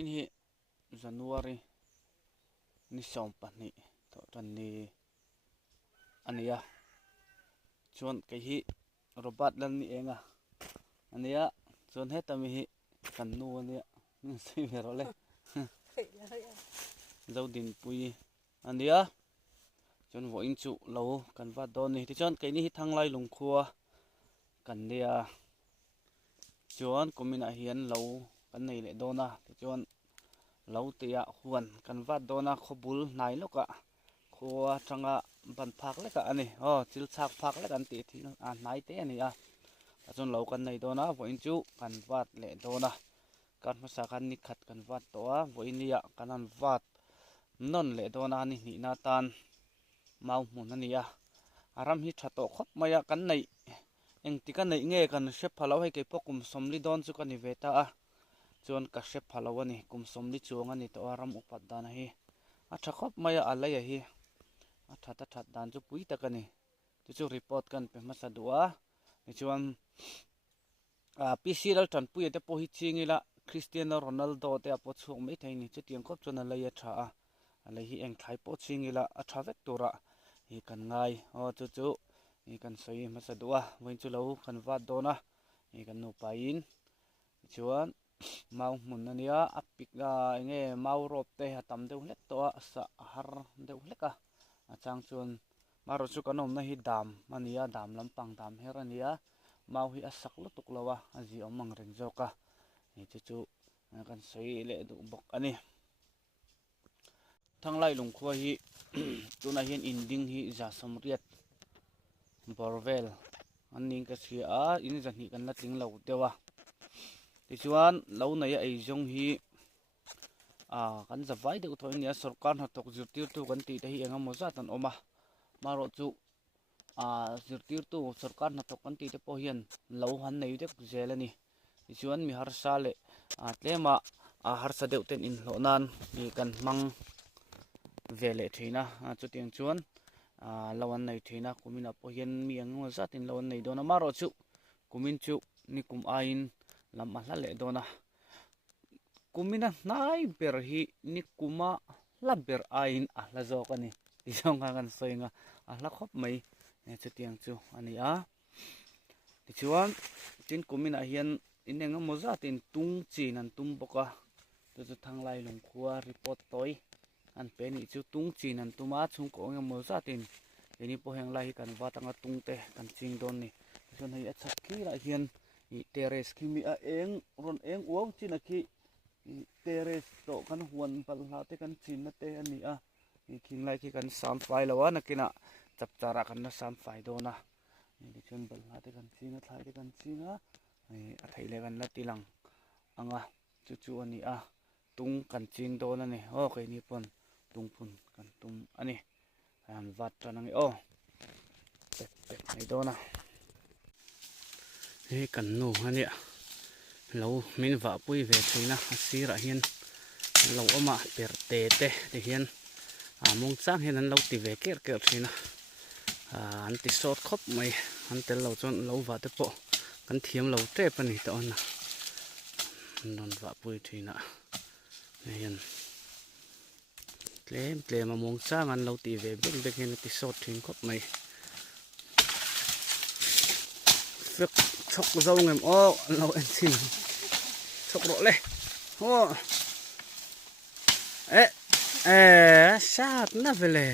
ini Januari ni sompani to tanni ania chuan kai hi robat lan ni enga ania chuan hetami hi kannu ania ni sei vero le zodin pui ania chuan vo in chu lo kan va don ni ti chuan kai ni hi thanglai lungkhua kan nia chuan kumina hian lo kan nei le dona ti chuan lo tia huan kan va dona khobul nai loka khuwa tanga ban phak leka ani chil chak phak le kan ti thil nai te ani a chuan lo kan nei dona vo in chu kan vat le dona kan masa kan ni khat kan vat to a vo in ya kanan vat non le dona ni ni na tan mau mun ani a aram hi thato khop maya kan nei eng ti kan nei nge kan shep phalo he ke pokum somli don chu kan ni veta a chuan ka shep phalo ani kum somli chuang ani to aram upat dan hi a tha khop maya alai hi a that dan chu pui takani chu report kan pe masa duwa ni chuan PCL tan pui te po hi chingila Cristiano Ronaldo te apo chung mai thaini chu tiang kop chuna lai a tha a alai hi eng thlai po chingila a tha vek tura hi kan ngai chu hi kan soi masa duwa wain chu lo kan va dona hi kan nu pain chuan mau mun ania apik nge mau rop te hatam deuh hlek to a sa har deuh hleka achang chuan maro chu kanom na hi dam ania dam lampang dam her ania mau hi asak lutuk lawa aji omang reng joka ni chu kan sei le du bok ani thanglai lungkhua hi tuna hian inding hi za somriat borvel anning ka sia a in zani kan la tling lo dewa ti chuan lo nei ai jong hi kan zawai de uthoin nia sarkar hatok zirtir tu kan ti te hi enga moza tan oma maro chu zirtir tu sarkar hatok kan ti te po hian lo han nei dek zelani ti chuan mi har sale tlema har sa deuh ten in hlonan ni kan mang vele thina chu tiang chuan lawan nei thina kumina po hian mi anga zatin lawan nei dona maro chu kumin chu ni kum ain lam a hlale dona kumina nai ber hi ni kuma la ber ain a la zokani ti songa kan soinga a la khop mai chu tiang chu ani a ti chuan tin kumina hian inenga mozatin tung chin an tum boka chu thanglai lungkhua report toi an pe ni chu tung chin an tuma chung ko nga mozatin eni po heng lai kan watanga tungte kan ching don ni chuan hei a chakki la hian i terrace kimi a eng ron eng uang china ki terrace to kan huan balha te kan chin na te ani a i king lai ki kan sam fai lawa nakina chap chara kan na sam fai dona ni chuan balha te kan chinga thlai te kan chinga a theile kan la tilang anga chu ani a tung kan ching dona ni kai ni pon tungpun kan tum ani an vat tanangi pek ai dona he kan nu ani lo min va pui ve thina asira hian lo oma per te hian mong chang hian an lo ti ve ker thina an ti sot khop mai an tel lo chon lo va te po kan thiam lo te pani to na non va pui thina hian tlem mong chang an lo ti ve bek hian ti sot thin khop mai phek chok zo ngem lo en chin chok ro le sat na vele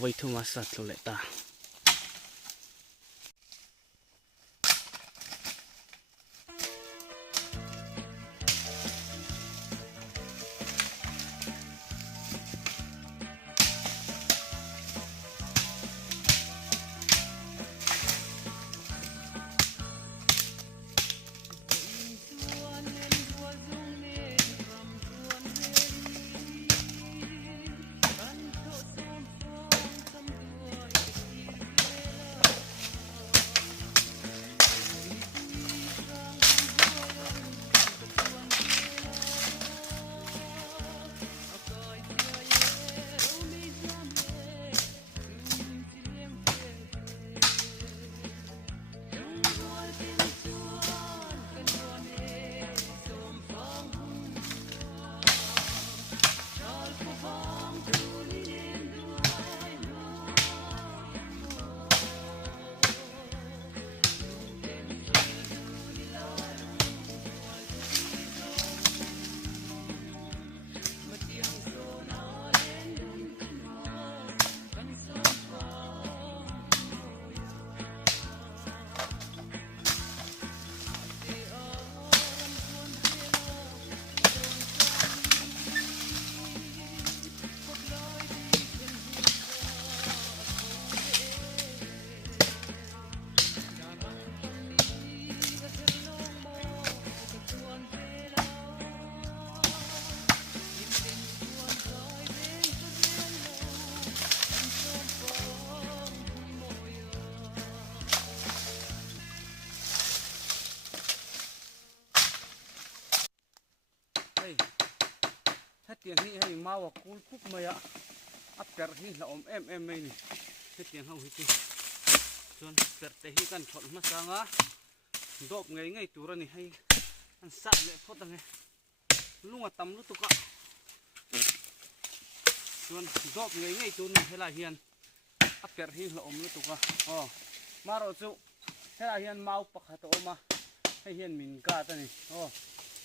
voi thu ma sat lo le ta tiền hi hay mau à cú cúp mày ạ áp bẹt hi là em mày này cái tiền hậu hi tiền chọn bẹt te hi kan chọn mà sang á đốp ngay tu ra này hay ăn sạp lệ phốt đằng này lúc mà tắm lúc tụ cọ chọn đốp ngay tu này hay là hiền áp bẹt hi là lúc tụ cọ mà rồi chú hay là hiền mau bạc hạt mà hay hiền mình cả ta này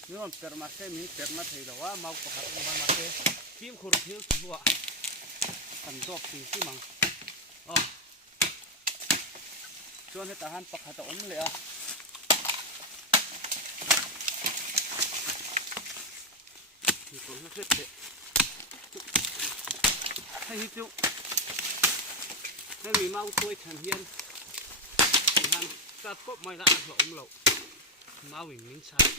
nếu mà bẹt mà xem mình bẹt mà thấy đâu á mau bạc hạt mà xem phim khổ thiếu chú ạ ăn đốp thì chứ mà chọn hết tahan bạc hạt lệ à thì cũng nó rất tệ hay như chú nên mình mau tôi thành hiên thì hắn sát cốt mày đã ăn lẩu mau mình xài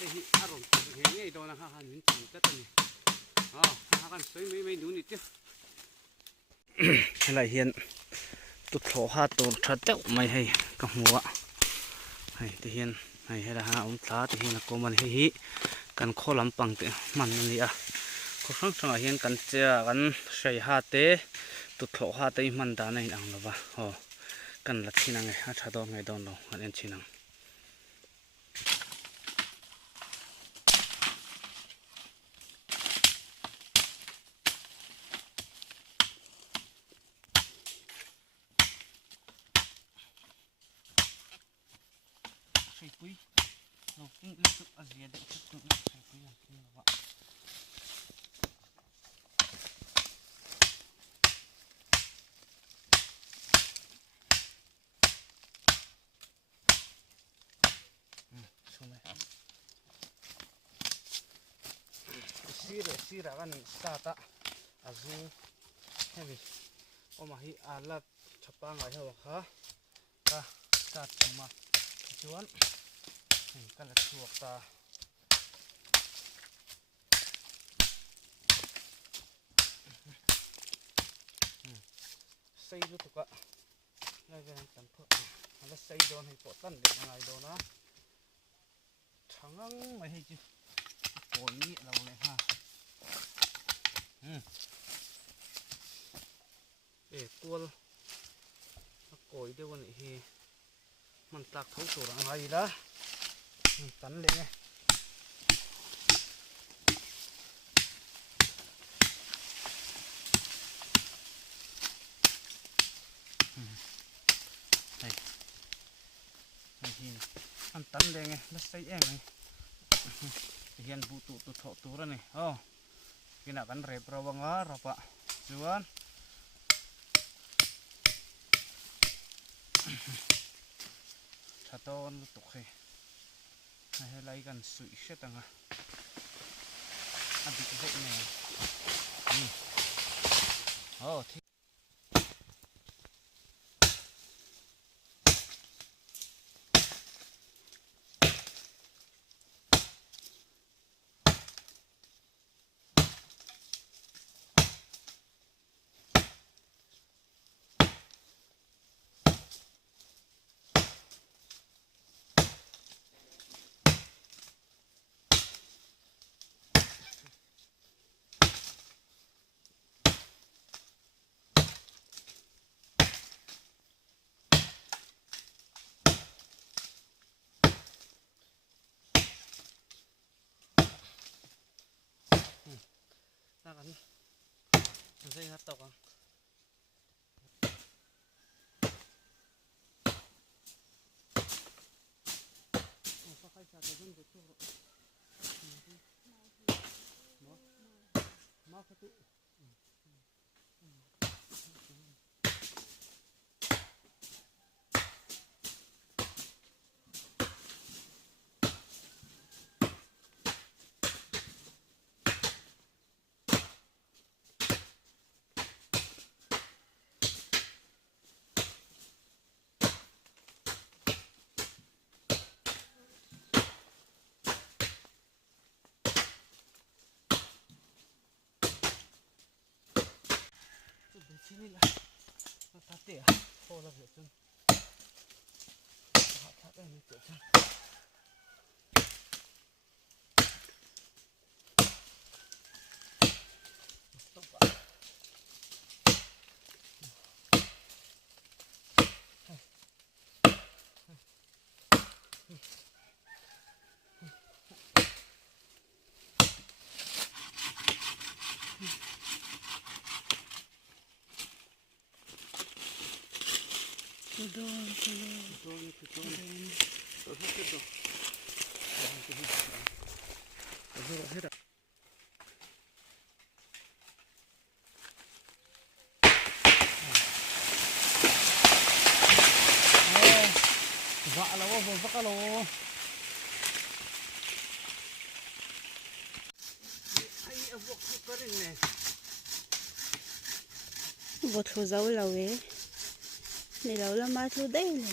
cái hi ăn rồi cái này đó là hắn mình chỉ tất này hắn sấy mấy đứa này chứ hay là hiên tụt thổ ha tụt chặt tẹo mày hay cầm mua hay thì hiên hay là ha ông thá thì hiên là cô mình hayกันโคลำปังเตมันนี่อ่ะก็ครั้งสมัยเห็นกันเจอกันใส่ฮาเตตุดโถฮาเตมันดาในอังละวะกันละที่นั่งไงอาชาดองไงดอนเราอันนี้ที่นั่งใส่ปุ๋ยเราปิ้งเล็กๆอาเซียนเด็กชุดตุ้งใส่ปุ๋ยอย่างนี้วะชมไหมซีระกันสตาร์ทอาซูเฮ้ยโอ้มาฮีอาลัดชับปังไงเหรอคะก็สตาร์ทมาชวนกันละชัวตาใส่ดูถูกอะได้เป็นกันพวกแล้วใส่โดนให้ปวดตั้นเด็กยังไงโดนนะทั้งไม่ให้จีโอยนี่เราเลยฮะตัวโกยเดี๋ยววันนี้มันตักทุกส่วนอะไรละตันเลยไงมันตันเลยไงแล้วใส่เองไงเห็นบุตุตุตัวแล้วนี่กินกันเรียบร้อยงาเราปะส่วนชาตอนตุกให้ไล่กันสุยเช็ดตังอ่ะอันนี้ก็เนี่ยที่น่ากันมันใช่ฮัตตกอ่ะก็ใครจะเดินไปทั่วมาคตินี่แหละมาทัดเตะพอเราเดือดจนทัดได้ไม่เดือดจน Bột hồ dấu lầu ấy này lầu là mai thu đây này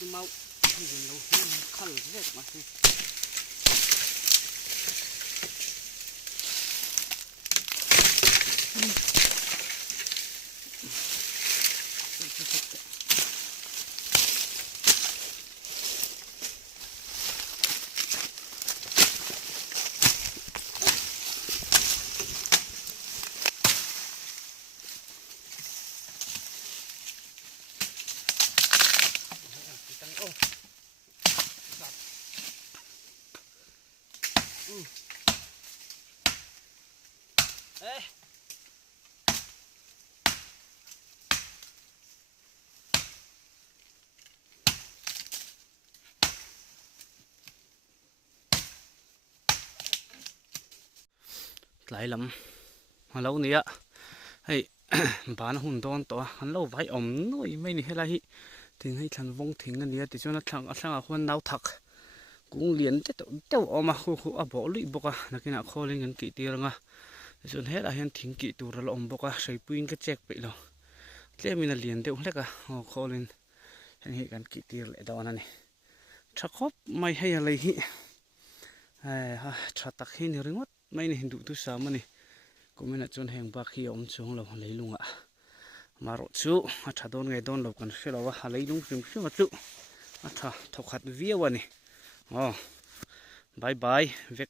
Cái máu thì nó khăn hết mà lại lắm lâu nữa hay bán hùn đón to hắn lâu vay ẩm nuôi mấy này hay thì hay thằng vong thình anh ấy thì cho nó thằng con nấu thật cũng liền tết mà khu bỏ lụi bọc là cái nào kho lên gần kỹ tiêu nga cho hết là hiện thình kỹ tu rồi ẩm bọc sấy pin cái check vậy rồi thế mình là liền tiêu hết cả kho lên hiện gần kỹ tiêu lại đó này chắc khóc mày hay là gì chắc tắc hình rồi mất mấy này đủ thứ sao mà này cũng mình là chọn hàng bạc khi ông xuống lầu lấy luôn ạ mà rồi chú chắc đón ngày đón lầu còn sẽ là lấy luôn phim mà chú thọc hạt vía vậy này bye bye vẹt